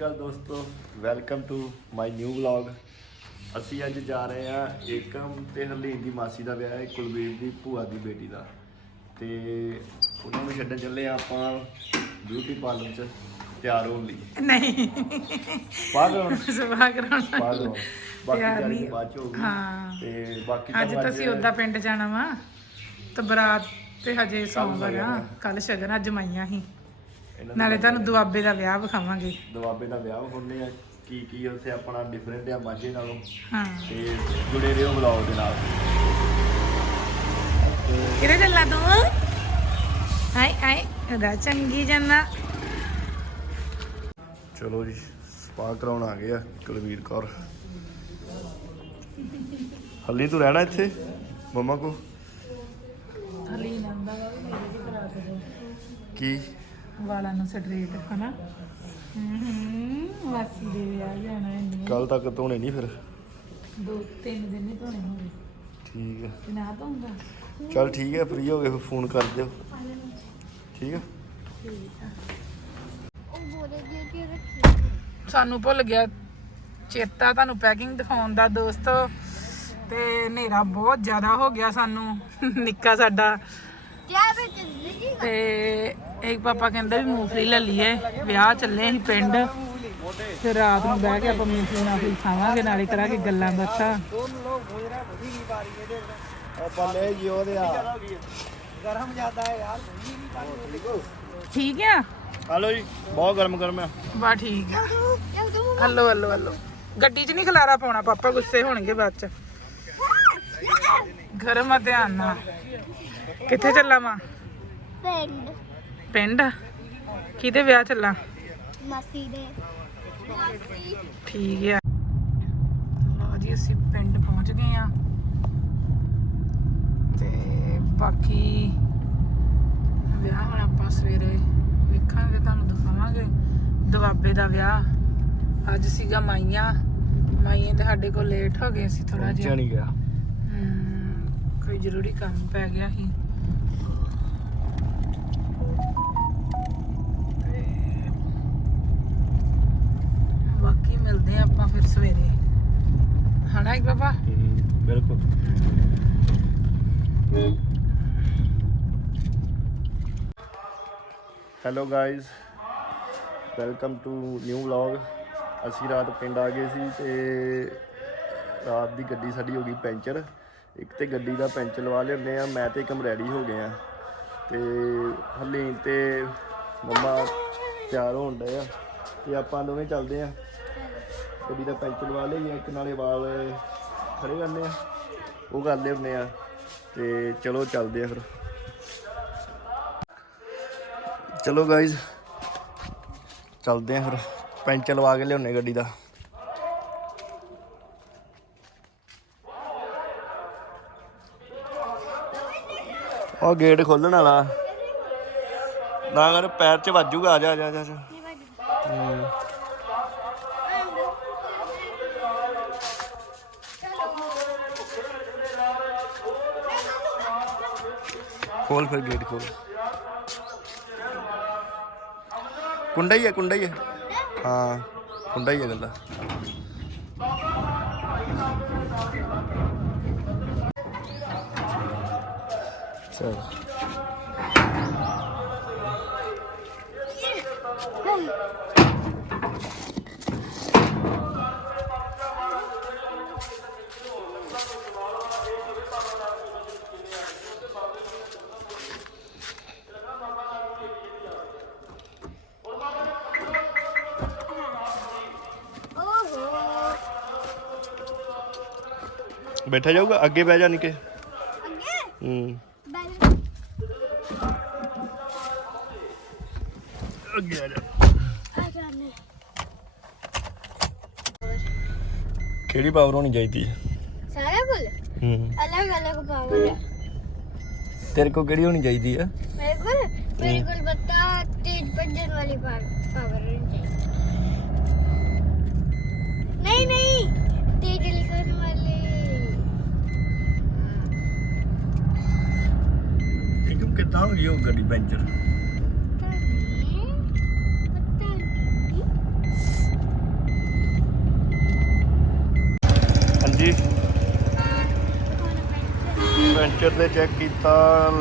ਅਕਾਲ ਦੋਸਤੋ welcome to my new vlog ਅਸੀਂ ਅੱਜ ਜਾ ਰਹੇ ਹਾਂ ਏਕਮ ਤੇ ਹਰਲੀਨ ਦੀ ਮਾਸੀ ਦਾ ਵਿਆਹ ਹੈ ਕੁਲਵੀਰ ਦੀ ਭੂਆ ਦੀ ਬੇਟੀ ਦਾ। ਤੇ ਉਹਨਾਂ ਨੂੰ ਛੱਡਣ ਚੱਲੇ ਹਾਂ ਆਪਾਂ ਬਿਊਟੀ ਪਾਰਲਰ 'ਚ ਤਿਆਰ ਹੋਣ ਲਈ। ਨਹੀਂ। ਬਾਅਦ ਹੋਣ। ਸੁਭਾ ਕਰਾਉਣਾ ਬਾਅਦ ਹੋਣ। ਬਾਕੀ ਤਿਆਰ ਤਿਆਰੀ ਨਹੀਂ। ਬਾਅਦ 'ਚ ਹੋਊਗੀ। ਹਾਂ। ਤੇ ਬਾਕੀ ਅੱਜ ਤਾਂ ਅਸੀਂ ਉਦਾਂ ਪਿੰਡ ਜਾਣਾ ਵਾ। ਤੇ ਬਰਾਤ ਤੇ ਹਜੇ ਸੋਮਵਾਰ ਆ। ਸ਼ਗਨ। ਕੱਲ ਸ਼ਗਨ ਅੱਜ ਇਹਨਾਂ ਨਾਲੇ ਤੁਹਾਨੂੰ ਦੁਆਬੇ ਦਾ ਵਿਆਹ ਵਿਖਾਵਾਂਗੇ। ਦੁਆਬੇ ਦਾ ਵਿਆਹ ਹੁੰਦੇ ਆ ਕੀ ਕੀ ਉੱਥੇ ਆਪਣਾ ਡਿਫਰੈਂਟ ਆ ਮਾਝੇ ਨਾਲੋਂ। ਹਾਂ। ਤੇ ਜੁੜੇ ਰਹੋ ਵਲੌਗ ਦੇ ਨਾਲ। ਕਿਹੜੇ ਚੱਲਾ ਤੂੰ? ਹਾਈ ਹਾਈ ਉਹਦਾ ਚੰਗੀ ਜੰਨਾ। ਚਲੋ ਜੀ ਸਪਾ ਕਰਾਉਣ ਆ ਗਏ ਆ ਕੁਲਵੀਰ ਕੌਰ। ਹੱਲੀ ਤੂੰ ਰਹਿਣਾ ਇੱਥੇ ਮੰਮਾ ਕੋ ਹਲੀ ਨੰਦਾ ਵਾ ਵੀ ਮੇਰੇ ਦੀ ਬਰਾਤ ਦੇ। ਕੀ? ਵਾਲਾਂ ਨੂੰ ਸਟ੍ਰੇਟ ਹਨਾ? ਹੂੰ ਵਾਸੀ ਦੇ ਵਿਆਹ ਜਾਣਾ ਇੰਨੇ। ਕੱਲ ਤੱਕ ਧੋਣੇ ਨਹੀਂ ਫਿਰ? ਦੋ ਤਿੰਨ ਦਿਨ ਨਹੀਂ ਧੋਣੇ ਹੋਣਗੇ। ਠੀਕ ਹੈ ਤੇ ਨਾ ਧੋਂਗਾ ਚਲ ਠੀਕ ਹੈ ਫ੍ਰੀ ਹੋ ਗਏ ਫਿਰ ਫੋਨ ਕਰ ਦਿਓ। ਠੀਕ ਹੈ ਸਾਨੂੰ ਭੁੱਲ ਗਿਆ ਚੇਤਾ ਤੁਹਾਨੂੰ ਪੈਕਿੰਗ ਦਿਖਾਉਣ ਦਾ ਦੋਸਤੋ। ਤੇ ਹਨੇਰਾ ਬਹੁਤ ਜ਼ਿਆਦਾ ਹੋ ਗਿਆ ਸਾਨੂੰ। ਨਿੱਕਾ ਸਾਡਾ ਤੇ ਇੱਕ ਪਾਪਾ ਕਹਿੰਦਾ ਵੀ ਮੂੰਗਫਲੀ ਲੈ ਲਈਏ। ਵਿਆਹ ਚੱਲੇ ਅਸੀਂ ਪਿੰਡ। ਤੇ ਰਾਤ ਨੂੰ ਬਹਿ ਕੇ ਆਪਾਂ ਮੂੰਗਫਲੀ ਨਾਲ ਫਿਰ ਖਾਵਾਂਗੇ ਨਾਲੇ ਕਰਾਂਗੇ ਗੱਲਾਂ ਬਾਤਾਂ। ਆਪਾਂ ਲੈ ਜੀ ਉਹਦੇ ਆ ਠੀਕ ਆ? ਹਲੋ ਜੀ ਬਹੁਤ ਗਰਮ ਗਰਮ ਆ। ਬਾ ਠੀਕ ਆ। Hello hello hello. ਗੱਡੀ 'ਚ ਨਹੀਂ ਖਲਾਰਾ ਪਾਉਣਾ ਪਾਪਾ ਗੁੱਸੇ ਹੋਣਗੇ ਬਾਅਦ 'ਚ। ਗਰਮ ਆ ਧਿਆਨ ਨਾਲ। ਕਿੱਥੇ ਚੱਲਾਂ ਮਾਂ ਪਿੰਡ। ਪਿੰਡ? ਕਿਹਦੇ ਵਿਆਹ ਚੱਲਾਂ? ਮਾਸੀ ਦੇ। ਠੀਕ ਆ। ਲਓ ਜੀ ਅਸੀਂ ਪਿੰਡ ਪਹੁੰਚ ਗਏ ਆ। ਤੇ ਬਾਕੀ ਵਿਆਹ ਹੁਣ ਆਪਾਂ ਸਵੇਰੇ ਵੇਖਾਂਗੇ ਤੁਹਾਨੂੰ ਦਿਖਾਵਾਂਗੇ। ਦੁਆਬੇ ਦਾ ਵਿਆਹ ਅੱਜ ਸੀਗਾ ਮਾਈਆਂ। ਮਾਈਆਂ ਤੇ ਸਾਡੇ ਕੋਲ ਲੇਟ ਹੋ ਗਏ ਸੀ ਥੋੜਾ ਪਹੁੰਚਿਆ ਜਿਹਾ ਨਹੀਂ ਗਿਆ। ਹਮ, ਕੋਈ ਜ਼ਰੂਰੀ ਕੰਮ ਪੈ ਗਿਆ ਸੀ ਤੇ ਬਾਕੀ ਮਿਲਦੇ ਆ ਆਪਾਂ ਫਿਰ ਸਵੇਰੇ। ਹਨਾ ਇੱਕ ਬਾਬਾ? ਬਿਲਕੁਲ। Hello guys welcome to new vlog ਅਸੀਂ ਰਾਤ ਪਿੰਡ ਆ ਗਏ ਸੀ ਤੇ ਰਾਤ ਦੀ ਗੱਡੀ ਸਾਡੀ ਹੋ ਗਈ ਪੈਂਚਰ। ਇੱਕ ਤੇ ਗੱਡੀ ਦਾ ਪੈਂਚਰ ਲਵਾ ਲੈਂਦੇ ਆ ਮੈਂ ਤੇ ਇੱਕਮ ਰੈਡੀ ਹੋ ਗਏ ਆ ਤੇ ਹਰਲੀਨ ਤੇ ਮੰਮਾ ਤਿਆਰ ਹੋਣ ਡਏ ਆ। ਤੇ ਆਪਾਂ ਦੋਵੇਂ ਚੱਲਦੇ ਆ ਗੱਡੀ ਦਾ ਪੈਂਚਰ ਲਵਾ ਲਈਏ ਇੱਕ ਨਾਲੇ ਵਾਲ ਖੜੇ ਕਰਨੇ ਆ। ਉਹ ਕਰ ਲਿਆਉਂਦੇ ਆ ਤੇ ਚਲੋ ਚੱਲਦੇ ਆ ਫਿਰ। ਚਲੋ ਗਾਇਜ਼ ਚੱਲਦੇ ਆ ਫਿਰ। ਪੈਂਚਰ ਲਵਾ ਕੇ ਲਿਆਉਣੇ ਗੱਡੀ ਦਾ। ਉਹ ਗੇਟ ਖੋਲਣ ਵਾਲਾ। ਨਾ ਕਰ ਪੈਰ 'ਚ ਵੱਜੂਗਾ ਆ ਜਾ ਆ ਜਾ ਆ ਜਾ, ਖੋਲ ਫਿਰ ਗੇਟ ਖੋਲ ਕੁੰਡਾ ਹੀ ਹੈ ਕੁੰਡਾ ਹੀ ਹੈ ਹਾਂ, ਕੁੰਡਾ ਹੀ ਹੈ ਗੱਲਾਂ ਚਲੋ। ਬੈਠਾ ਜਾਊਗਾ ਅੱਗੇ ਬਹਿ ਜਾ ਨਿੱਕੇ ਅੱਗੇ ਹੂੰ ਬੈਲ ਅੱਗੇ ਆ ਜਾ ਆ ਜਾਣੇ ਕਿਹੜੀ ਪਾਵਰ ਹੋਣੀ ਚਾਹੀਦੀ ਹੈ ਸਾਰਾ ਬੋਲ ਹੂੰ ਅਲੱਗ ਅਲੱਗ ਪਾਵਰ ਹੈ ਤੇਰੇ ਕੋ ਕਿਹੜੀ ਹੋਣੀ ਚਾਹੀਦੀ ਹੈ ਮੇਰੇ ਕੋਲ ਮੇਰੇ ਕੋਲ ਬੱਤਾ ਤੇਜ਼ ਭੱਜਣ ਵਾਲੀ ਪਾਵਰ ਨਹੀਂ ਨਹੀਂ ਤੇਜ਼ ਲਿਖਣ ਵਾਲੀ ਕਿੱਦਾਂ ਹੋ ਗਈ ਉਹ ਗੱਡੀ ਪੈਂਚਰ? ਹਾਂਜੀ। ਪੈਂਚਰ ਦੇ ਚੈੱਕ ਕੀਤਾ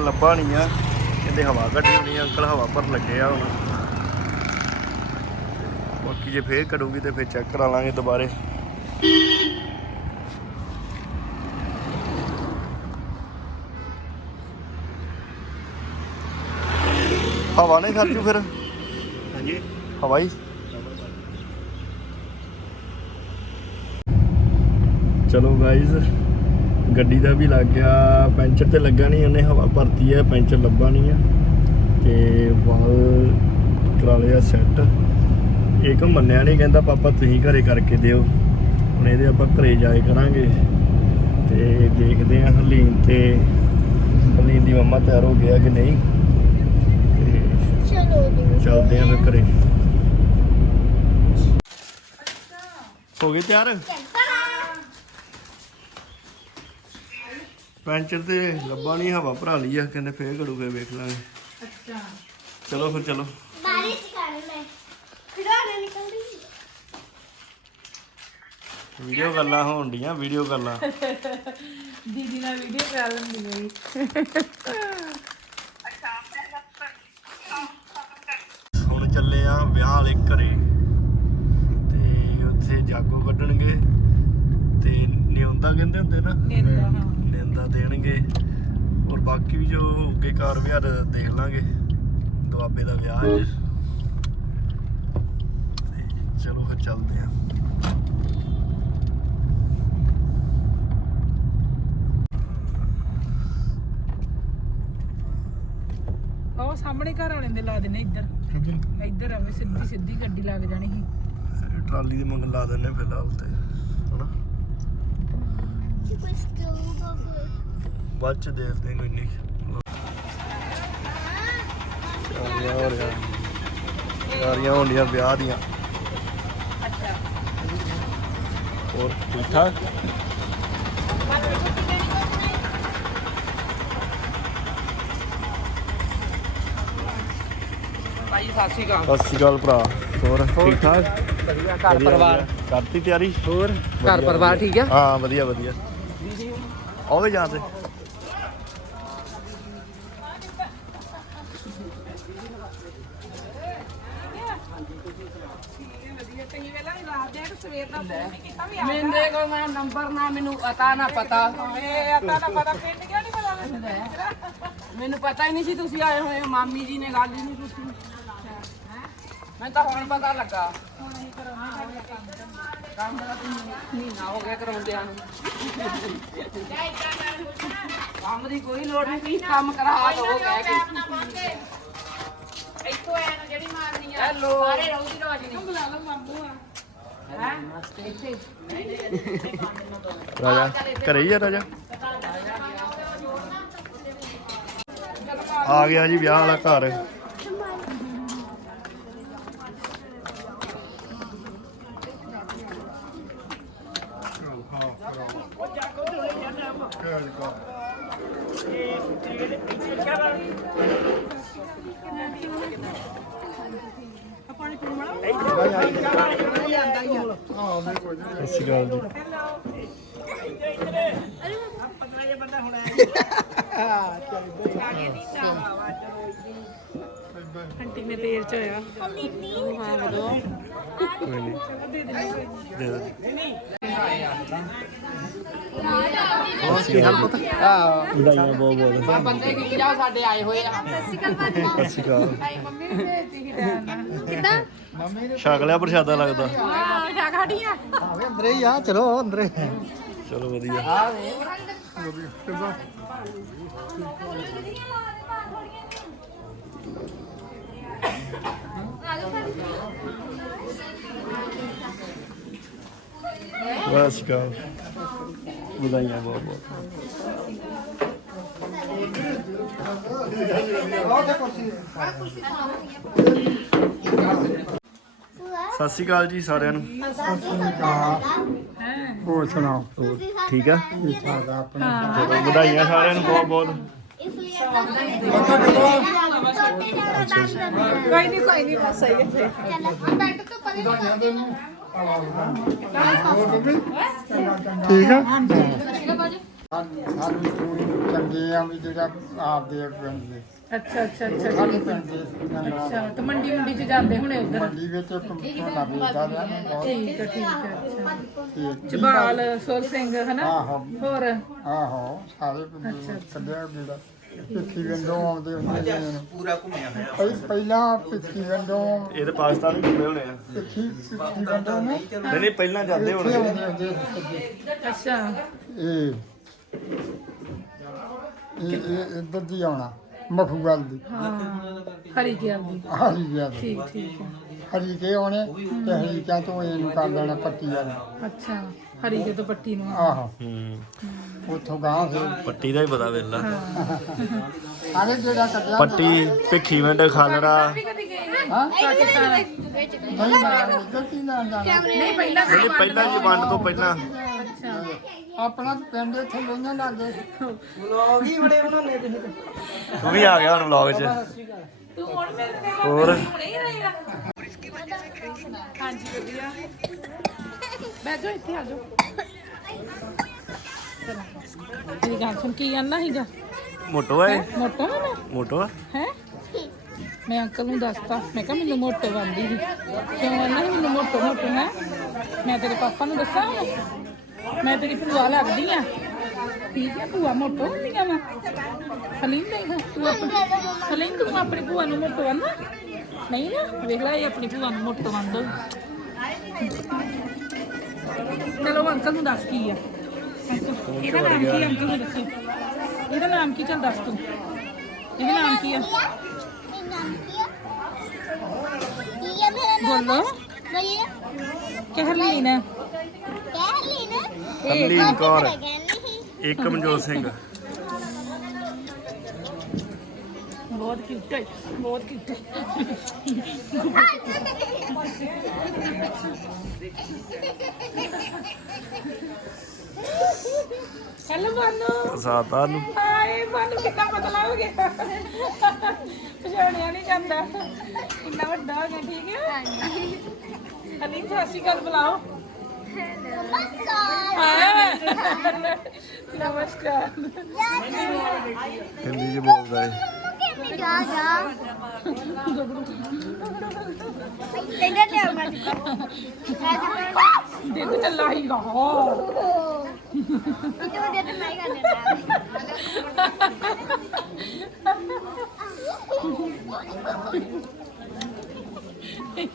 ਲੱਭਾ ਨਹੀਂ ਆ। ਕਹਿੰਦੇ ਹਵਾ ਘਟੀ ਹੋਣੀ ਆ ਅੰਕਲ ਹਵਾ ਭਰ ਲੱਗੇ ਆ ਹੁਣ। ਬਾਕੀ ਜੇ ਫੇਰ ਕਰੂਗੀ ਤੇ ਫੇਰ ਚੈੱਕ ਕਰਾ ਲਾਂਗੇ ਦੁਬਾਰੇ। ਹਵਾ ਨਹੀਂ ਖਰਚੂ ਫਿਰ? ਹਾਂਜੀ। ਹਵਾ ਹੀ ਚਲੋ ਗਾਇਜ਼ ਗੱਡੀ ਦਾ ਵੀ ਲੱਗ ਗਿਆ। ਪੈਂਚਰ ਤੇ ਲੱਗਾ ਨਹੀਂ ਉਹਨੇ ਹਵਾ ਭਰਤੀ ਹੈ ਪੈਂਚਰ ਲੱਭਾ ਨਹੀਂ ਆ ਤੇ ਵਾਲ ਕਰਾ ਲਿਆ ਸੈੱਟ ਇੱਕ ਮੰਨਿਆ ਨਹੀਂ ਕਹਿੰਦਾ ਪਾਪਾ ਤੁਸੀਂ ਘਰੇ ਕਰਕੇ ਦਿਓ। ਹੁਣ ਇਹਦੇ ਆਪਾਂ ਘਰੇ ਜਾਏ ਕਰਾਂਗੇ। ਤੇ ਦੇਖਦੇ ਆ ਹਰਲੀਨ ਤੇ ਹਰਲੀਨ ਦੀ ਮੰਮਾ ਤਿਆਰ ਹੋ ਗਿਆ ਕਿ ਨਹੀਂ। ਚੱਲਦੇ ਆ ਫਿਰ ਘਰੇ। ਹੋ ਗਏ ਤਿਆਰ? ਪੈਂਚਰ ਤੇ ਲੱਭਾ ਨਹੀਂ ਹਵਾ ਭਰਾ ਲਈ ਆ ਕਹਿੰਦੇ ਫੇਰ ਕਰੂਗੇ ਵੇਖ ਲਾਂਗੇ। ਅੱਛਾ। ਚਲੋ ਫਿਰ ਚਲੋ। ਬਾਰਿਸ਼ ਕਰ ਲੈ। ਖਿਡੌਣੇ ਨਿਕਲਦੀ ਵੀਡੀਓ ਗੱਲਾਂ ਹੋਣ ਡੀਆਂ ਵੀਡੀਓ ਗੱਲਾਂ। ਦੀਦੀ ਨਾਲ ਵੀਡੀਓ ਕਰ ਲੈਂਦੀ ਮੇਰੀ ਹੁਣ ਚੱਲੇ ਆ ਵਿਆਹ ਵਾਲੇ ਘਰੇ। ਤੇ ਉੱਥੇ ਜਾਗੋ ਕੱਢਣਗੇ। ਤੇ ਨਿਉਂਦਾ ਕਹਿੰਦੇ ਹੁੰਦੇ ਨਾ? ਹਾਂ। ਨਿੰਦਾ ਦੇਣਗੇ। ਔਰ ਬਾਕੀ ਵੀ ਜੋ ਅੱਗੇ ਕਾਰ ਵਿਹਾਰ ਦੇਖ ਲਾਂਗੇ। ਦੁਆਬੇ ਦਾ ਵਿਆਹ ਹੈ। ਚਲੋ ਫਿਰ ਚੱਲਦੇ ਆ। ਉਹ ਸਾਹਮਣੇ ਘਰ ਵਾਲੇ ਦੇ ਲਾ ਦੇਣੇ ਇੱਧਰ। ਇੱਧਰ ਆਵੇ ਸਿੱਧੀ ਸਿੱਧੀ ਗੱਡੀ ਲੱਗ ਜਾਣੀ ਸੀ। ਟਰਾਲੀ ਦੇ ਮੰਗ ਲਾ ਦਿੰਨੇ ਫਿਲਹਾਲ ਤੇ ਹਨਾ? ਬਾਅਦ ਚ ਦੇਖਦੇ ਕੋਈ ਨਹੀਂ। ਤਿਆਰੀਆਂ ਹੋ ਰਹੀਆਂ। ਤਿਆਰੀਆਂ ਹੋਣੀਆਂ ਵਿਆਹ ਦੀਆਂ। ਅੱਛਾ। ਹੋਰ ਠੀਕ ਠਾਕ? ਸਤਿ ਸ਼੍ਰੀ ਅਕਾਲ। ਸਤਿ ਸ਼੍ਰੀ ਅਕਾਲ ਭਰਾ। ਹੋਰ ਠੀਕ ਠਾਕ? ਵਧੀਆ ਘਰ ਪਰਿਵਾਰ? ਕਰਤੀ ਤਿਆਰੀ? ਹੋਰ? ਘਰ ਪਰਿਵਾਰ। ਠੀਕ ਆ? ਹਾਂ ਵਧੀਆ ਵਧੀਆ। ਆਵੇ ਜਾਂਦੇ ਤੁਸੀਂ ਵੇਲਾ ਰਾਤ ਦੇ ਸਵੇਰ ਦਾ ਫੋਨ ਨਹੀਂ ਕੀਤਾ ਵੀ ਮੈਂਦੇ ਕੋ ਮੈਂ ਨੰਬਰ ਨਾ ਮੈਨੂੰ ਪਤਾ। ਇਹ ਆਤਾ ਨਾ ਪਤਾ ਪਿੰਡ ਕਿਉਂ ਨਹੀਂ ਪਤਾ? ਮੈਨੂੰ ਪਤਾ ਹੀ ਨਹੀਂ ਸੀ ਤੁਸੀਂ ਆਏ ਹੋਏ ਮਾਮੀ ਜੀ ਨੇ ਗੱਲ ਹੀ ਨਹੀਂ ਕੀਤੀ ਮੈਂ ਤਾਂ ਹੁਣ ਪਤਾ ਲੱਗਾ। ਕੰਮ ਦਾ ਤਾਂ ਮਹੀਨਾ ਹੋ ਗਿਆ ਕਰਾਉਂਦਿਆਂ ਨੂੰ। ਕੰਮ ਦੀ ਕੋਈ ਲੋੜ ਨਹੀਂ ਤੁਸੀਂ ਕੰਮ ਕਰਾ ਦੋ ਕਹਿ ਕੇ। ਇੱਥੋਂ ਐ ਨਾ ਜਿਹੜੀ ਮਾਰਨੀ ਆ ਹੈਲੋ। ਸਾਰੇ ਰੋਜ਼ੀ ਰੋਜ਼ ਨਹੀਂ ਬੁਲਾ ਲਓ ਮਾਮੂ ਆ। ਰਾਜਾ ਘਰੇ ਹੀ ਆ ਰਾਜਾ? ਆ ਗਿਆ ਜੀ ਵਿਆਹ ਵਾਲਾ ਘਰ। ਸਤਿ ਸ਼੍ਰੀ ਅਕਾਲ ਜੀ। ਆਂਟੀ ਨੇ ਤੇਲ ਚ ਹੋਇਆ ਹਾਂ ਵਧੋ ਕੋਈ ਨਹੀਂ ਦੇ ਦੇ ਹੋਰ ਕੀ ਹਾਲ ਪੁੱਤ? ਵਧਾਈਆਂ ਬਹੁਤ ਬਹੁਤ। ਬੰਦੇ ਕੀ ਜਾਓ ਸਾਡੇ ਆਏ ਹੋਏ ਆ। ਸਤਿ ਸ਼੍ਰੀ ਅਕਾਲ। ਮੰਮੀ ਨੇ ਭੇਜੀ ਸੀ ਟੈਨ ਛਕ ਲਿਆ ਪ੍ਰਸ਼ਾਦਾ ਲੱਗਦਾ। ਹਾਂ ਸ਼ਾਕ ਹਟੀਆਂ ਅੰਦਰੇ ਹੀ ਆ ਚਲੋ ਅੰਦਰੇ। ਚਲੋ ਵਧੀਆ। ਸ਼੍ਰੀ ਅਕਾਲ ਵਧਾਈਆਂ ਬਹੁਤ ਬਹੁਤ ਸਤਿ ਸ਼੍ਰੀ ਅਕਾਲ ਜੀ ਸਾਰਿਆਂ ਨੂੰ। ਹੋਰ ਸੁਣਾਓ। ਠੀਕ ਆ ਠੀਕ ਠਾਕ ਆ? ਆਪਣੇ ਚਲੋ ਵਧਾਈਆਂ ਸਾਰਿਆਂ ਨੂੰ ਬਹੁਤ ਬਹੁਤ ਇਸ ਲਈ ਛੋਟੇ ਜਿਹਾ ਦਾਨ ਕਰਨਾ ਕੋਈ ਨਹੀਂ ਕੋਈ ਨਹੀਂ ਬਸ ਸਹੀ ਹੈ ਚਲ ਬੈਠ ਤੋਂ ਪਰੇ ਠੀਕ ਆ ਸਾਨੂੰ ਪੂਰੀ ਚੰਗੇ ਆ ਵੀ ਜਿਹੜਾ ਆਪਦੇ ਪਿੰਡ ਦੇ। ਅੱਛਾ ਅੱਛਾ ਅੱਛਾ ਸਾਡੇ ਠੀਕ ਪਿੰਡ ਦੇ ਨੰਬਰ ਅੱਛਾ ਤੇ ਮੰਡੀ ਮੰਡੀ ਚ ਜਾਂਦੇ ਹੁਣੇ ਉਧਰ? ਮੰਡੀ ਵਿੱਚ ਝੋਨਾ ਵੇਚਦਾ ਰਿਹਾ ਨਾ ਬਹੁਤ। ਠੀਕ ਹੈ ਠੀਕ ਹੈ ਅੱਛਾ। ਤੇ ਜਬਾਲ ਸੁਰ ਸਿੰਘ ਹਨਾ? ਆਹੋ। ਹੋਰ? ਆਹੋ ਸਾਰੇ ਕੱਢਿਆ ਜਿਹੜਾ ਪਿੱਛੀ ਵੰਡੋਂ ਆਉਂਦੇ ਹੁੰਦੇ ਨੇ। ਪੂਰਾ ਘੁੰਮਿਆ ਹੋਇਆ। ਪਹਿਲਾਂ ਪਿੱਛੀ ਵੰਡੋਂ ਇਹ ਤਾਂ ਪਾਕਿਸਤਾਨ ਵੀ ਘੁੰਮੇ ਹੋਣੇ ਆ। ਪਿੱਛੀ ਪਿੱਛੀ ਵੰਡੋਂ ਨੇ? ਨਹੀਂ ਨਹੀਂ ਪਹਿਲਾਂ ਜਾਂਦੇ ਇੱਥੇ ਹੋਣੇ। ਆਉਂਦੇ ਹੁੰਦੇ ਸੀ। ਸੱਜੇ। ਅੱਛਾ। ਇਹ ਇੱਧਰ ਦੀ ਆਉਣਾ ਮਖੂਗਲ ਦੀ। ਹਾਂ ਹਰੀ ਕੀ ਆਂਦੀ ਹਰੀ ਗਿਆ ਦੀ। ਠੀਕ ਠੀਕ ਹੈ। ਹਰੀ ਕੇ ਆਉਣੇ ਤੇ ਹਰੀਕਾਂ ਤੋਂ ਇਹਨੂੰ ਕਰ ਦੇਣਾ ਪੱਟੀ ਵਾਲਾ। ਅੱਛਾ ਹਰੀ ਕੇ ਤੋਂ ਪੱਟੀ ਨੂੰ। ਆਹੋ। ਹੂੰ। ਉੱਥੋਂ ਗਾਂ ਸੇ ਪੱਟੀ ਦਾ ਹੀ ਪਤਾ ਵੇਲਾ ਸਾਰੇ ਜਿਹੜਾ ਕੱਢਿਆ ਪੱਟੀ ਭਿੱਖੀ ਵੰਡ ਖਾਲੜਾ। ਹਾਂ। ਪਾਕਿਸਤਾਨ ਨਹੀਂ ਨਾ ਇੱਧਰ ਕੀ ਨਾ ਜਾਣਾ? ਨਹੀਂ ਪਹਿਲਾਂ ਨਹੀਂ ਪਹਿਲਾਂ ਜੀ ਵੰਡ ਤੋਂ ਪਹਿਲਾਂ। ਅੱਛਾ। ਆਪਣਾ ਪਿੰਡ ਇੱਥੇ ਲੋਈਆਂ ਲੱਗੇ ਤੂੰ। ਵੀ ਆ ਗਿਆ ਹੁਣ ਵਲੌਗ 'ਚ। ਤੂੰ ਹੁਣ ਮੇਰੇ ਤੇ ਹੋਰ? ਹੀ ਹਾਂਜੀ ਵਧੀਆ। ਬਹਿ ਜਾਓ ਇੱਥੇ ਆ ਜਾਓ। ਇਹ ਗੱਲ ਸੁਣ ਕੀ ਆਂਦਾ ਸੀਗਾ? ਮੋਟੋ ਹੈ ਮੋਟਾ ਨਾ? ਮੈਂ ਮੋਟੋ ਆ? ਹੈ? ਮੈਂ ਅੰਕਲ ਨੂੰ ਦੱਸਤਾ। ਮੈਂ ਕਿਹਾ ਮੈਨੂੰ ਮੋਟੋ ਬੰਦੀ ਸੀ। ਕਿਉਂ ਆਂਦਾ ਸੀ ਮੈਨੂੰ ਮੋਟੋ ਮੋਟੋ ਹੈ? ਮੈਂ ਤੇਰੇ ਪਾਪਾ ਨੂੰ ਦੱਸਾਂ? ਮੈਂ ਤੇਰੀ ਭੂਆ ਲੱਗਦੀ ਆ। ਠੀਕ ਹੈ ਭੂਆ ਮੋਟੋ ਹੁੰਦੀਆਂ ਵਾ। ਹਲੀਮ ਨਹੀਂ ਤੂੰ ਆਪਣੀ ਹਲੀਮ ਤੂੰ ਆਪਣੀ ਭੂਆ ਨੂੰ ਮੋਟੋ ਆਂਦਾ ਨਹੀਂ ਨਾ ਵੇਖ ਲੈ ਇਹ ਆਪਣੀ ਭੂਆ ਨੂੰ ਮੋਟੋ ਆਂਦਾ ਚਲੋ ਅੰਕਲ ਨੂੰ ਦੱਸ ਕੀ ਆ। ਇਹਦਾ ਨਾਮ ਕੀ ਆ? ਅੰਕਲ ਨੂੰ ਦੱਸੋ। ਇਹਦਾ ਨਾਮ ਕੀ ਚੱਲ ਦੱਸ ਤੂੰ। ਇਹਦਾ ਨਾਮ ਕੀ ਆ? ਬੋਲੋ। ਕਿ ਹਰਲੀਨ ਹਰਲੀਨ ਕੌਰ ਇੱਕ ਮਨਜੋਤ ਸਿੰਘ। ਬਹੁਤ ਕਿਊਟ ਹੈ ਬਹੁਤ ਕਿਊਟ ਹੈ। ਹੈਲੋ ਬਾਨੂ ਸਾਤਾ ਨੂੰ। ਹਾਏ ਬਾਨੂ ਕਿੰਨਾ ਪਤਲਾ ਹੋ ਗਿਆ। ਪਛਾਣਿਆ ਨਹੀਂ ਜਾਂਦਾ। ਕਿੰਨਾ ਵੱਡਾ ਹੋ ਗਿਆ ਠੀਕ ਹੈ? ਅਲੀ ਸਤਿ ਸ਼੍ਰੀ ਅਕਾਲ ਬੁਲਾਓ। ਹਾਏ ਨਮਸਕਾਰ ਹਿੰਦੀ 'ਚ ਬੋਲਦਾ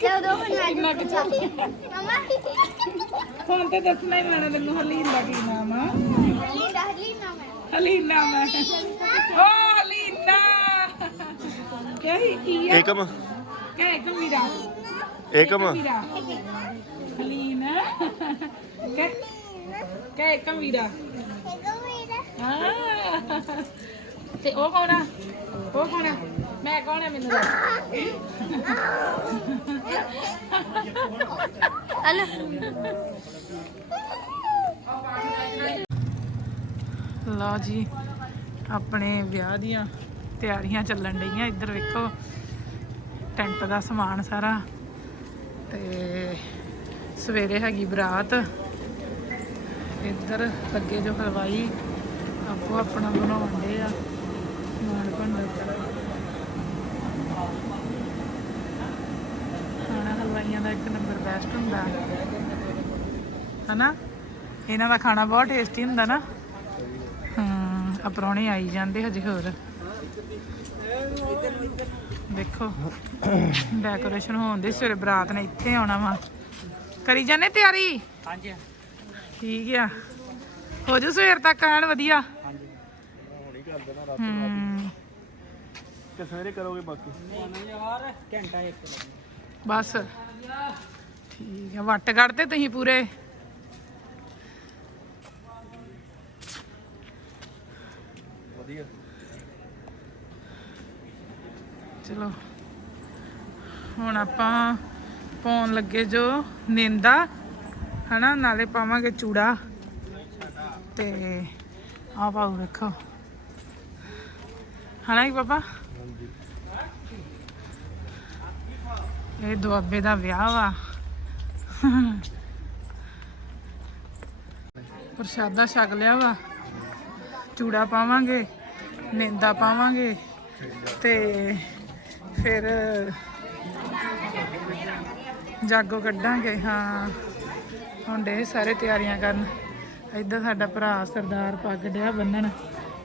ਚੱਲਾ ਹੁਣ ਮੈਂ ਕਿ ਮਮਾ। ਹੁਣ ਤੇ ਦੱਸਣਾ ਹੀ ਪੈਣਾ ਤੈਨੂੰ ਹਲੀਨ ਦਾ ਕੀ ਨਾਮ ਆ? ਹਲੀ ਹਲੀ ਨਾ ਮੈਂ ਹਲੀਨਾ ਮੈਂ ਓ ਹਲੀਨਾ ਕਿਆ ਹੀ ਕੀ ਆ? ਏਕਮ। ਕਿਆ ਇੱਕ ਵੀਰਾ? ਏਕਮ। ਵੀਰਾ। ਹਲੀਨਾ ਕਿਆ ਇੱਕ ਵੀਰਾ? ਹੈਗਾ ਮੇਰਾ ਹਾਂ। ਤੇ ਉਹ ਕੌਣ ਆ? ਉਹ ਕੌਣ ਆ? ਮੈਂ ਕੌਣ ਆ ਮੈਨੂੰ ਦੱਸ। ਹਲੋ। ਲਓ ਜੀ ਆਪਣੇ ਵਿਆਹ ਦੀਆਂ ਤਿਆਰੀਆਂ ਚੱਲਣ ਡਈਆਂ। ਇੱਧਰ ਵੇਖੋ ਟੈਂਟ ਦਾ ਸਮਾਨ ਸਾਰਾ। ਤੇ ਸਵੇਰੇ ਹੈਗੀ ਬਰਾਤ। ਇੱਧਰ ਲੱਗੇ ਜੋ ਹਲਵਾਈ ਆਪੋ ਆਪਣਾ ਬਣਾਉਣ ਦੇ ਆ। ਸਮਾਨ ਭੰਡਰ ਖਾਣਾ ਹਲਵਾਈਆਂ ਦਾ ਇੱਕ ਨੰਬਰ ਬੈਸਟ ਹੁੰਦਾ। ਹਨਾ? ਇਹਨਾਂ ਦਾ ਖਾਣਾ ਬਹੁਤ ਟੇਸਟੀ ਹੁੰਦਾ ਨਾ। ਹਾਂ ਆ ਆਈ ਜਾਂਦੇ ਹਜੇ ਹੋਰ। ਦੇਖੋ ਡੈਕੋਰੇਸ਼ਨ ਹੋਣ ਦੀ ਸਵੇਰੇ ਬਰਾਤ ਨੇ ਇੱਥੇ ਆਉਣਾ ਵਾ। ਕਰੀ ਜਾਂਦੇ ਤਿਆਰੀ? ਹਾਂਜੀ। ਠੀਕ ਆ। ਹੋ ਜੂ ਸਵੇਰ ਤੱਕ ਆਣ ਵਧੀਆ। ਹੂੰ ਕਿ ਸਵੇਰੇ ਕਰੋਗੇ ਬਾਕੀ? ਯਾਰ ਘੰਟਾ ਇੱਕ। ਬਸ। ਠੀਕ ਆ ਵੱਟ ਕੱਢਦੇ ਤੁਸੀਂ ਪੂਰੇ? ਵਧੀਆ। ਚਲੋ। ਹੁਣ ਆਪਾਂ ਪਾਉਣ ਲੱਗੇ ਜੋ ਨਿੰਦਾ ਹਨਾ? ਨਾਲੇ ਪਾਵਾਂਗੇ ਚੂੜਾ। ਤੇ ਆ ਪਾਉ ਵੇਖੋ। ਹਨਾ ਜੀ ਪਾਪਾ? ਇਹ ਦੁਆਬੇ ਦਾ ਵਿਆਹ ਵਾ। ਪ੍ਰਸ਼ਾਦਾ ਛਕ ਲਿਆ ਵਾ। ਚੂੜਾ ਪਾਵਾਂਗੇ, ਨਿੰਦਾ ਪਾਵਾਂਗੇ ਤੇ ਫਿਰ ਜਾਗੋ ਕੱਢਾਂਗੇ। ਹਾਂ, ਹੁਣ ਡੇ ਸਾਰੇ ਤਿਆਰੀਆਂ ਕਰਨ। ਇੱਧਰ ਸਾਡਾ ਭਰਾ ਸਰਦਾਰ ਪੱਗ ਡਿਆ ਬੰਨਣ।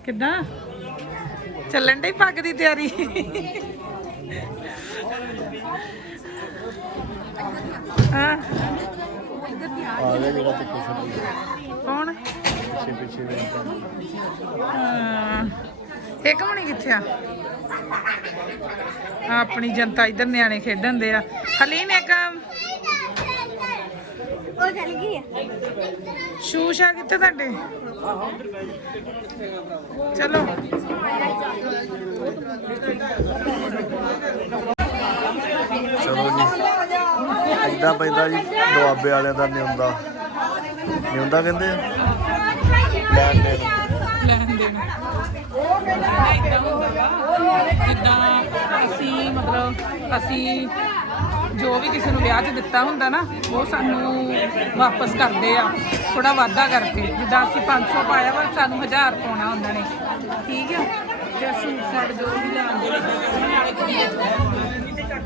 ਕਿੱਦਾਂ? ਚੱਲਣ ਡਈ ਪੱਗ ਦੀ ਤਿਆਰੀ? ਹਾਂ। ਕੌਣ? ਹਾਂ। ਇੱਕ ਹੁਣੀ ਕਿੱਥੇ ਆ? ਆਪਣੀ ਜਨਤਾ ਇੱਧਰ ਨਿਆਣੇ ਖੇਡਣ ਦੇ ਆ। ਹਲੀਨ ਇੱਕ ਉਹ ਚੱਲ ਗਈ ਸ਼ੂਸ਼ਾ ਕਿੱਥੇ ਤੁਹਾਡੇ? ਚਲੋ। ਚਲੋ ਜੀ। ਇਦਾਂ ਪੈਂਦਾ ਜੀ, ਦੁਆਬੇ ਵਾਲਿਆਂ ਦਾ ਨਿਉਂਦਾ। ਨਿਉਂਦਾ ਕਹਿੰਦੇ? ਲੈਣ ਦੇਣ। ਲੈਣ ਦੇਣ। ਜਿੱਦਾਂ ਅਸੀਂ ਮਤਲਬ ਅਸੀਂ ਜੋ ਵੀ ਕਿਸੇ ਨੂੰ ਵਿਆਹ 'ਚ ਦਿੱਤਾ ਹੁੰਦਾ ਨਾ, ਉਹ ਸਾਨੂੰ ਵਾਪਸ ਕਰਦੇ ਆ ਥੋੜਾ ਵਾਧਾ ਕਰਕੇ। ਜਿੱਦਾਂ ਅਸੀਂ 500 ਪਾਇਆ ਵਾ, ਸਾਨੂੰ 1000 ਪਾਉਣਾ ਉਹਨਾਂ ਨੇ। ਠੀਕ ਆ? ਤੇ ਅਸੀਂ ਸਾਡ ਜੋ ਵੀ ਲੈਂਦੇ ਨੇ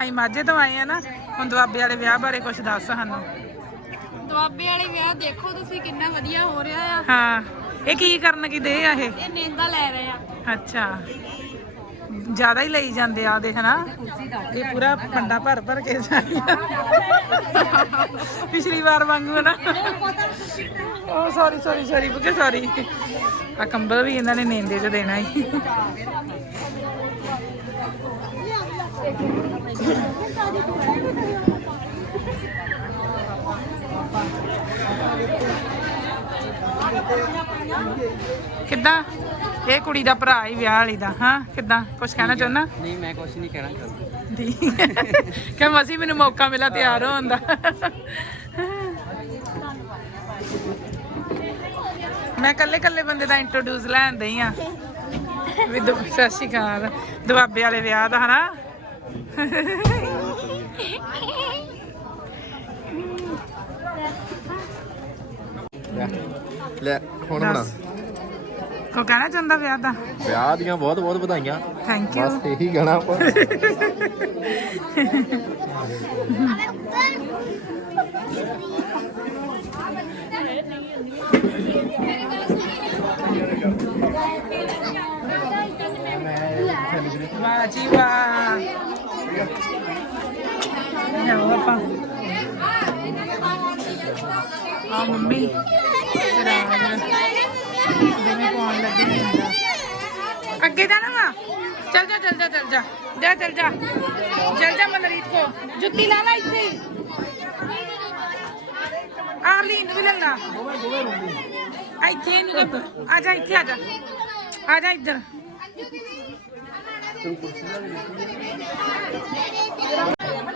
ਅਸੀਂ ਮਾਝੇ ਤੋਂ ਆਏ ਆ ਨਾ ਹੁਣ ਦੁਆਬੇ ਵਾਲੇ ਵਿਆਹ ਬਾਰੇ ਕੁਝ ਦੱਸ ਸਾਨੂੰ। ਦੁਆਬੇ ਵਾਲੇ ਵਿਆਹ ਦੇਖੋ ਤੁਸੀਂ ਕਿੰਨਾ ਵਧੀਆ ਹੋ ਰਿਹਾ ਆ। ਹਾਂ ਇਹ ਕੀ ਕਰਨ ਕੀ ਦੇ ਆ ਇਹ? ਇਹ ਨੇਂਦਾ ਲੈ ਰਹੇ ਆ। ਅੱਛਾ ਜ਼ਿਆਦਾ ਹੀ ਲਈ ਜਾਂਦੇ ਆ ਦੇਖ ਨਾ ਇਹ ਪੂਰਾ ਪੰਡਾ ਭਰ ਭਰ ਕੇ ਪਿਛਲੀ ਵਾਰ ਵਾਂਗੂ ਨਾ। ਉਹ ਸੌਰੀ ਸੌਰੀ ਸੌਰੀ ਬੁਕੇ ਸੌਰੀ ਆ ਕੰਬਲ ਵੀ ਇਹਨਾਂ ਨੇ ਨੇਂਦੇ ਚ ਦੇਣਾ ਹੀ ਕਿੱਦਾਂ? ਇਹ ਕੁੜੀ ਦਾ ਭਰਾ ਹੀ ਵਿਆਹ ਵਾਲੀ ਦਾ ਹਾਂ? ਕਿੱਦਾਂ? ਕੁਝ ਕਹਿਣਾ ਚਾਹੁੰਦਾ? ਨਹੀਂ ਮੈਂ ਕੁਝ ਨਹੀਂ ਕਹਿਣਾ ਚਾਹੁੰਦਾ। ਠੀਕ ਕਿ ਮਸੀ ਮੈਨੂੰ ਮੌਕਾ ਮਿਲਿਆ ਤਿਆਰ ਹੋਣ ਦਾ। ਮੈਂ ਕੱਲੇ ਕੱਲੇ ਬੰਦੇ ਦਾ ਇੰਟਰੋਡਿਊਸ ਲੈਣ ਦਈ ਆ। ਵੀ ਸਤਿ ਸ਼੍ਰੀ ਅਕਾਲ। ਦੁਆਬੇ ਵਾਲੇ ਵਿਆਹ ਦਾ ਹਨਾ? ਲੈ ਹੁਣ ਬਣਾ। ਦੱਸ। ਕੋ ਕਹਿਣਾ ਚਾਹੁੰਦਾ ਵਿਆਹ ਦਾ? ਵਿਆਹ ਦੀਆਂ ਬਹੁਤ ਬਹੁਤ ਵਧਾਈਆਂ। ਥੈਂਕ ਯੂ ਬਸ ਇਹੀ ਗਾਣਾ ਆਪਾਂ ਵਾਹ ਜੀ ਵਾਹ ਲਓ ਆਪਾਂ ਆ ਮੰਮੀ ਜਿਵੇਂ ਪਾਉਣ ਲੱਗੀ ਨਹੀਂ ਹੁੰਦਾ ਅੱਗੇ ਜਾਣਾ ਵਾ ਚੱਲ ਜਾ ਚੱਲ ਜਾ ਚੱਲ ਜਾ। ਜਾ, ਚੱਲ ਜਾ। ਚੱਲ ਜਾ ਮਨਰੀਤ ਕੋ। ਜੁੱਤੀ ਲਾ ਲੈ ਇੱਥੇ। ਆਰਲੀ ਨੂੰ ਵੀ ਲੈ ਲਾ। ਇੱਥੇ ਨੂੰ ਆ ਜਾ ਇੱਥੇ, ਆ ਜਾ। ਆ ਜਾ ਇੱਧਰ।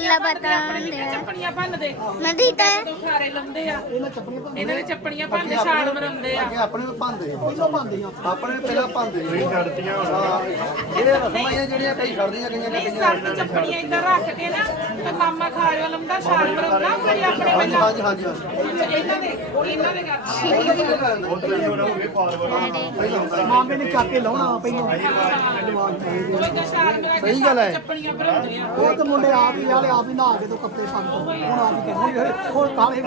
ਗੱਲਾਂ ਬਾਤਾਂ ਚੱਪੜੀਆਂ ਭੰਨਦੇ। ਨਦੀ ਤਾਂ ਤੋਂ ਖਾਰੇ ਲਾਉਂਦੇ ਆ। ਇਹਨਾਂ ਦੇ ਚੱਪੜੀਆਂ ਭੰਨਦੇ। ਛਾਲ ਮਰਾਉਂਦੇ ਆ। ਆਪਣੇ ਨੂੰ ਪਾਉਂਦੇ ਪਹਿਲਾਂ ਪਾਉਂਦੇ ਆ। ਆਪਣੇ ਪਹਿਲਾਂ ਪਾਉਂਦੇ ਨਹੀਂ ਰਸਮਾਂ ਹੀ। ਆ ਜਿਹੜੀਆਂ ਕਈ ਛੱਡਦੀਆਂ ਕਈਆਂ ਨਹੀਂ ਸੱਤ ਚੱਪੜੀਆਂ ਇੱਧਰ ਰੱਖ ਕੇ ਨਾ ਤੇ ਮਾਮਾ ਖਾੜਿਓ ਲੰਦਾ ਛਾਲ ਮਰਉਂਦਾ ਕੋਈ ਆਪਣੇ ਪਹਿਲਾਂ ਹਾਂਜੀ ਹਾਂਜੀ। ਇਹਨਾਂ ਦੇ ਇਹਨਾਂ ਦੇ ਕਰ ਮਾਮੇ ਨੇ ਚੱਕ ਕੇ ਲਾਉਣਾ ਪਹਿਲਾਂ ਤਾਂ ਸਹੀ ਗੱਲ ਹੈ। ਚੱਪੜੀਆਂ ਭਰਾਉਂਦੇ ਆ ਉਹ ਤਾਂ ਮੁੰਡੇ ਆਪ ਹੀ ਵਾਲੇ ਆਪ ਹੀ ਨਹਾ ਕੇ ਤੋਂ ਕੱਪੜੇ ਪਾ ਕੇ ਹੁਣ ਆਪ ਹੀ ਕਹਿੰਦੇ ਹੁਣ ਕਾਲੇ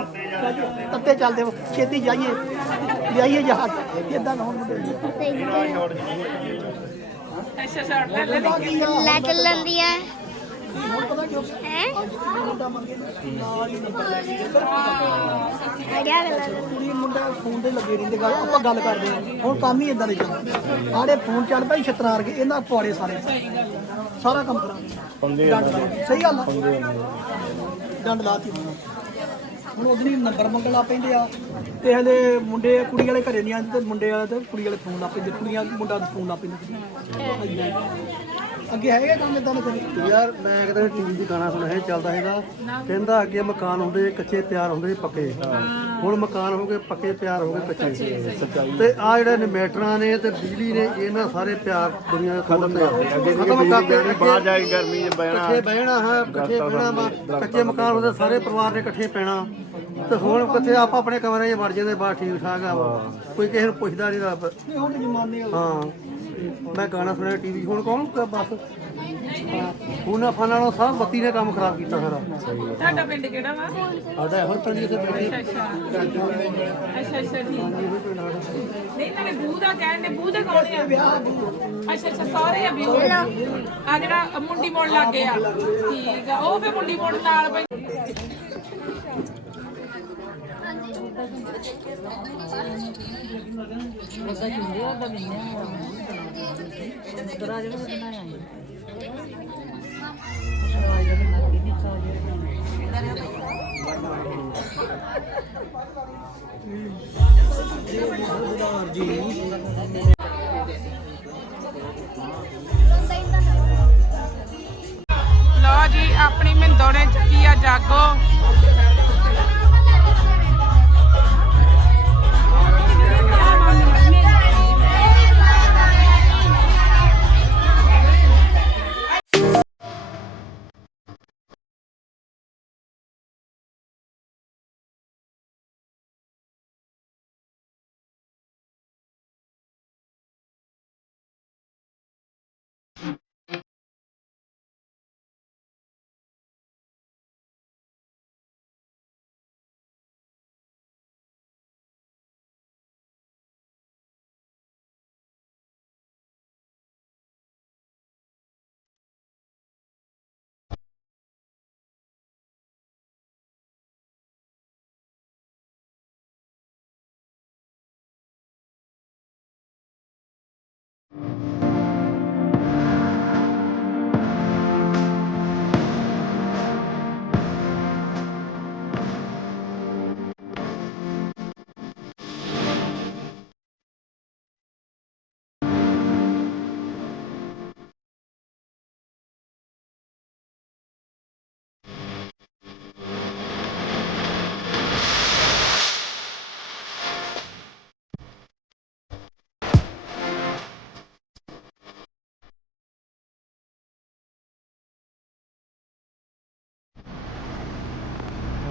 ਤੱਤੇ ਚੱਲਦੇ ਛੇਤੀ ਜਾਈਏ ਜਾਈਏ ਜਹਾਜ਼। ਇਦਾਂ ਨਾ ਹੁਣ ਮੁੰਡੇ ਅੱਛਾ ਛੱਡ ਲੈ ਲੈ ਕੀ ਆ ਲੈ ਚੱਲਣ ਦੀਆਂ। ਮੁੰਡਾ ਮੰਗੇ ਨਾਲ ਹੀ ਨੰਬਰ ਲੈ ਕੇ ਅੜਿਆ ਕੁੜੀ ਮੁੰਡਾ ਫੋਨ ਤੇ ਲੱਗੇ ਰਹਿੰਦੇ ਗੱਲ ਆਪਾਂ ਗੱਲ ਕਰਦੇ ਹਾਂ ਹੁਣ ਕੰਮ ਹੀ ਇਦਾਂ ਦੇ ਚੱਲਦੇ ਆੜੇ ਫੋਨ ਚੱਲ ਪਈ ਛਤਰਾਰ ਕੇ ਇਹਨਾਂ ਪਵਾੜੇ ਸਾਰੇ ਸਾਰਾ ਕੰਮ ਕਰਾਂਗੇ ਡੰਡ ਲਾ ਸਹੀ ਗੱਲ ਆ ਡੰਡ ਲਾਤੀ ਹੁਣ ਹੁਣ ਉਹਦੇ ਨਹੀਂ ਨੰਬਰ ਮੰਗਣ ਲੱਗ ਪੈਂਦੇ ਆ ਤੇ ਹਲੇ ਮੁੰਡੇ ਕੁੜੀ ਵਾਲੇ ਘਰੇ ਨਹੀਂ ਆਉਂਦੇ, ਤੇ ਮੁੰਡੇ ਵਾਲੇ ਤੇ ਕੁੜੀ ਵਾਲੇ ਫੋਨ ਲਾ ਪੈਂਦੇ, ਕੁੜੀਆਂ ਮੁੰਡਾ ਫੋਨ ਲਾ ਪੈਂਦੇ। ਅੱਗੇ ਹੈਗੇ ਕੰਮ ਇਦਾਂ ਦੇ ਯਾਰ ਮੈਂ ਕਿਤੇ ਟੀਵੀ 'ਚ ਗਾਣਾ ਸੁਣਿਆ ਸੀ ਚੱਲਦਾ ਹੈਗਾ ਕਹਿੰਦਾ ਅੱਗੇ ਮਕਾਨ ਹੁੰਦੇ ਕੱਚੇ ਤਿਆਰ ਹੁੰਦੇ ਪੱਕੇ। ਹੁਣ ਮਕਾਨ ਹੋ ਗਏ ਪੱਕੇ ਤਿਆਰ ਹੋ ਗਏ ਕੱਚੇ। ਤੇ ਆ ਜਿਹੜੇ ਇਨਵੇਟਰਾਂ ਨੇ ਤੇ ਬਿਜਲੀ ਨੇ ਇਹਨਾਂ ਸਾਰੇ ਪਿਆਰ ਦੁਨੀਆ ਖਤਮ ਕਰਤੇ ਅੱਗੇ ਖਤਮ ਕਰਤੇ ਅੱਗੇ ਬਾਹਰ ਜਾ ਕੇ ਗਰਮੀ 'ਚ ਬਹਿਣਾ ਇਕੱਠੇ ਬਹਿਣਾ ਹੈ ਇਕੱਠੇ ਬਹਿਣਾ ਵਾ। ਕੱਚੇ ਮਕਾਨ ਹੁੰਦੇ ਸਾਰੇ ਪਰਿਵਾਰ ਨੇ ਇਕੱਠੇ ਪੈਣਾ। ਤੇ ਹੁਣ ਕਿੱਥੇ ਆਪਾਂ ਆਪਣੇ ਕਮਰੇ 'ਚ ਵੜ ਜਾਂਦੇ ਬਾਹਰ ਠੀਕ ਠਾਕ ਆ ਵਾ। ਕੋਈ ਕਿਸੇ ਨੂੰ ਪੁੱਛਦਾ ਨਹੀਂ ਰੱਬ। ਹੁਣ ਜਮਾਨੇ ਹਾਂ। ਮੈਂ ਗਾਣਾ ਸੁਣਿਆ ਟੀਵੀ ਹੁਣ ਕੌਣ ਕਰ ਬਸ। ਹੁਣ ਆਪਾਂ ਨਾਲੋਂ ਸਭ ਬੱਤੀ ਨੇ ਕੰਮ ਖਰਾਬ ਕੀਤਾ ਸਾਰਾ। ਤੁਹਾਡਾ ਪਿੰਡ ਕਿਹੜਾ ਵਾ? ਸਾਡਾ ਇਹੋ ਪਿੰਡ ਜਿੱਥੇ ਬੈਠੇ। ਅੱਛਾ ਅੱਛਾ। ਅੱਛਾ ਠੀਕ। ਨਹੀਂ ਨਾ ਬੂ ਦਾ ਕਹਿਣ ਦੇ ਬੂ ਦਾ ਕੌਣ ਆ? ਅੱਛਾ ਅੱਛਾ ਸਾਰੇ ਆ ਵੀ ਆ ਜਿਹੜਾ ਮੁੰਡੀ ਮੋੜ ਲੱਗ ਗਿਆ ਠੀਕ ਆ ਉਹ ਫੇ ਮੁੰਡੀ ਮੋੜ ਨਾਲ ਪਈ ਲਓ ਜੀ ਆਪਣੀ ਮਿੰਦੋ ਨੇ ਚੱਕੀ ਆ ਜਾਗੋ?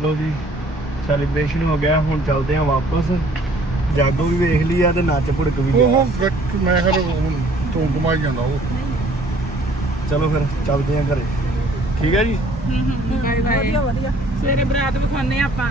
ਚਲੋ ਜੀ ਸੈਲੀਬ੍ਰੇਸ਼ਨ ਹੋ ਗਿਆ ਹੁਣ ਚੱਲਦੇ ਆ ਵਾਪਸ। ਜਾਗੋ ਵੀ ਵੇਖ ਲਈ ਆ ਤੇ ਨੱਚ ਭੁੜਕ ਵੀ ਗਿਆ। ਉਹ ਵਿੱਚ ਮੈਂ ਫਿਰ ਹੁਣ ਤੂੰ ਘੁਮਾਈ ਜਾਂਦਾ ਉਹ। ਚਲੋ ਫਿਰ ਚੱਲਦੇ ਆ ਘਰੇ। ਠੀਕ ਹੈ ਜੀ? ਬਾਏ ਬਾਏ ਸਵੇਰੇ ਬਰਾਤ ਵਿਖਾਉਂਦੇ ਆ ਆਪਾਂ।